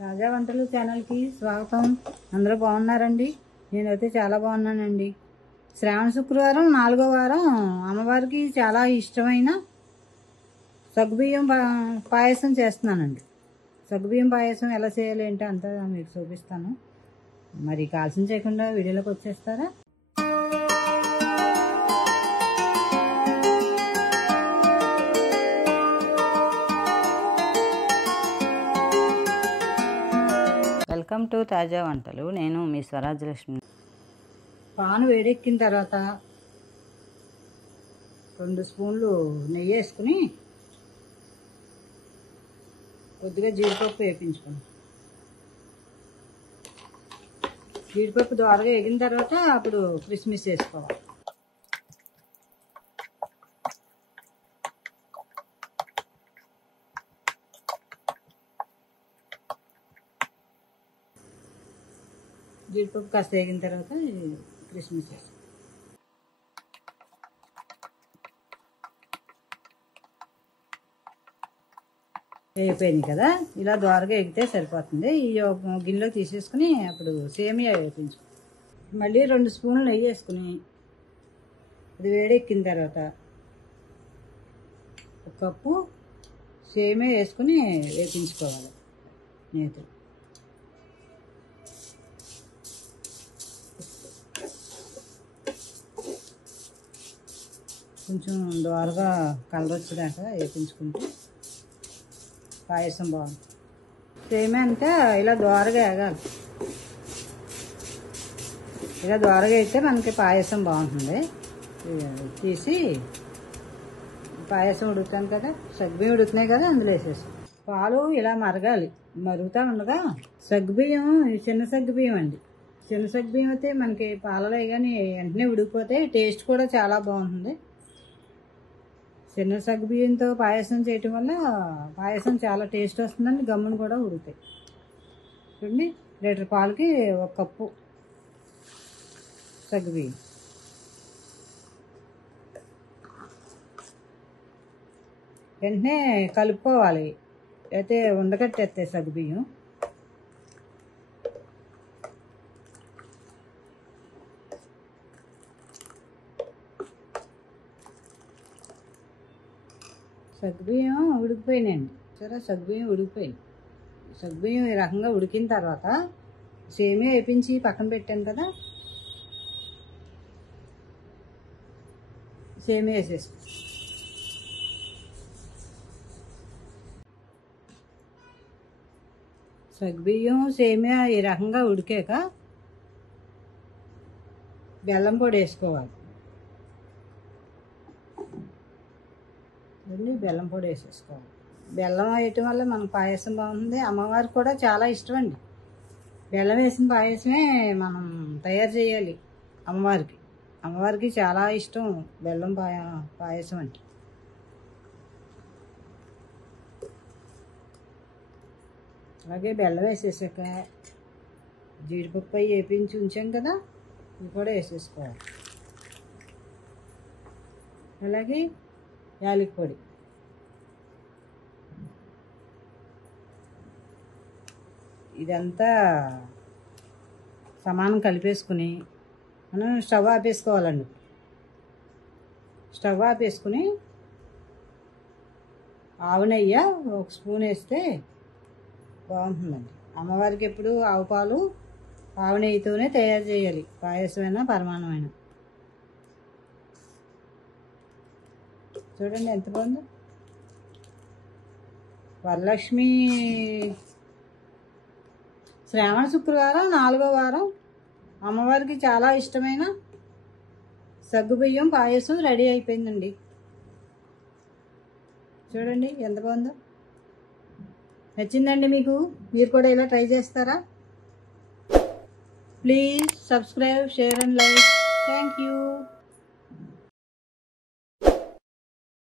తాజా వంటలు ఛానల్కి స్వాగతం. అందరూ బాగున్నారండి? నేనైతే చాలా బాగున్నానండి. శ్రావణ శుక్రవారం 4వ వారం అమ్మవారికి చాలా ఇష్టమైన సగ్గుబియ్యం పాయసం చేస్తున్నానండి. సగ్గుబియ్యం పాయసం ఎలా చేయాలి ఏంటో అంతా మీకు చూపిస్తాను. మరి కాల్సిన చేయకుండా వీడియోలోకి వచ్చేస్తారా? వెల్కమ్ టు తాజా వంటలు. నేను మీ స్వరాజ్యలక్ష్మి. పాను వేడెక్కిన తర్వాత 2 స్పూన్లు నెయ్యి వేసుకుని కొద్దిగా జీడిపప్పు వేయించుకోండి. జీడిపప్పు దోరగా వేగిన తర్వాత అప్పుడు కిస్మిస్ వేసుకోవాలి. జీడిపప్పు కాస్త వేగిన తర్వాత కిస్మిస్ వేసుకోవాలి. వేగిపోయింది కదా, ఇలా దోరగా ఎగితే సరిపోతుంది. ఈ గిన్నెలో తీసేసుకుని అప్పుడు సేమియా వేయించుకో. మళ్ళీ 2 స్పూన్లు నెయ్యి వేసుకుని అది వేడెక్కిన తర్వాత 1 కప్పు సేమియా వేసుకుని వేయించుకోవాలి. నేతి కొంచెం దోరగా కలర్ వచ్చేదాకా వేయించుకుంటే పాయసం బాగుంటుంది. సేమియా అంతా ఇలా దోరగా వేగాలి. ఇలా దోరగా అయితే మనకి పాయసం బాగుంటుంది. తీసి పాయసం ఉడుకుతాను కదా, సగ్గుబియ్యం ఉడుకుతున్నాయి కదా, అందులో వేసేసాం. పాలు ఇలా మరగాలి. మరుగుతూ ఉండగా సగ్గుబియ్యం చిన్న సగ్గుబియ్యం అండి. చిన్న సగ్గుబియ్యం అయితే మనకి పాలలో కానీ వెంటనే ఉడికిపోతే టేస్ట్ కూడా చాలా బాగుంటుంది. చిన్న సగ్గుబియ్యంతో పాయసం చేయటం వల్ల పాయసం చాలా టేస్ట్ వస్తుందండి. గమ్మును కూడా ఉడుకుతాయి. చూడండి, లీటర్ పాలకి 1 కప్పు సగ్గుబియ్యం. వెంటనే కలుపుకోవాలి, అయితే ఉండకట్టేస్తాయి సగ్గుబియ్యం. సగ్గుబియ్యం ఉడికిపోయినాయండి. సరే, సగ్గుబియ్యం ఉడికిపోయింది. సగ్గుబియ్యం ఈ రకంగా ఉడికిన తర్వాత సేమియా వేయించి పక్కన పెట్టాను కదా, సేమియా వేసేసుకో. సగ్గుబియ్యం సేమియా ఈ రకంగా ఉడికాక బెల్లం పొడి వేసుకోవాలి. బెల్లం పొడి వేసేసుకోవాలి. బెల్లం వేయటం వల్ల మనకు పాయసం బాగుంటుంది. అమ్మవారికి కూడా చాలా ఇష్టం అండి. బెల్లం వేసిన పాయసమే మనం తయారు చేయాలి అమ్మవారికి. అమ్మవారికి చాలా ఇష్టం బెల్లం పాయసం అంటే. అలాగే బెల్లం వేసేసాక జీడిపప్పు అవి వేపించి ఉంచాం కదా, ఇవి కూడా వేసేసుకోవాలి. అలాగే యాలకి పొడి. ఇదంతా సమానం కలిపేసుకుని మనం స్టవ్ ఆపేసుకోవాలండి. స్టవ్ ఆపేసుకుని ఆవు నెయ్యి 1 స్పూన్ వేస్తే బాగుంటుందండి. అమ్మవారికి ఎప్పుడు ఆవు పాలు ఆవు నెయ్యితోనే తయారు చేయాలి, పాయసమైనా పరమాన్నమైనా. చూడండి ఎంత బాగుందో. వరలక్ష్మి శ్రావణ శుక్రవారం 4వ వారం అమ్మవారికి చాలా ఇష్టమైన సగ్గుబియ్యం పాయసం రెడీ అయిపోయిందండి. చూడండి ఎంత బాగుందో. నచ్చిందండి మీకు? మీరు కూడా ఇలా ట్రై చేస్తారా? Please subscribe, share and like. Thank you.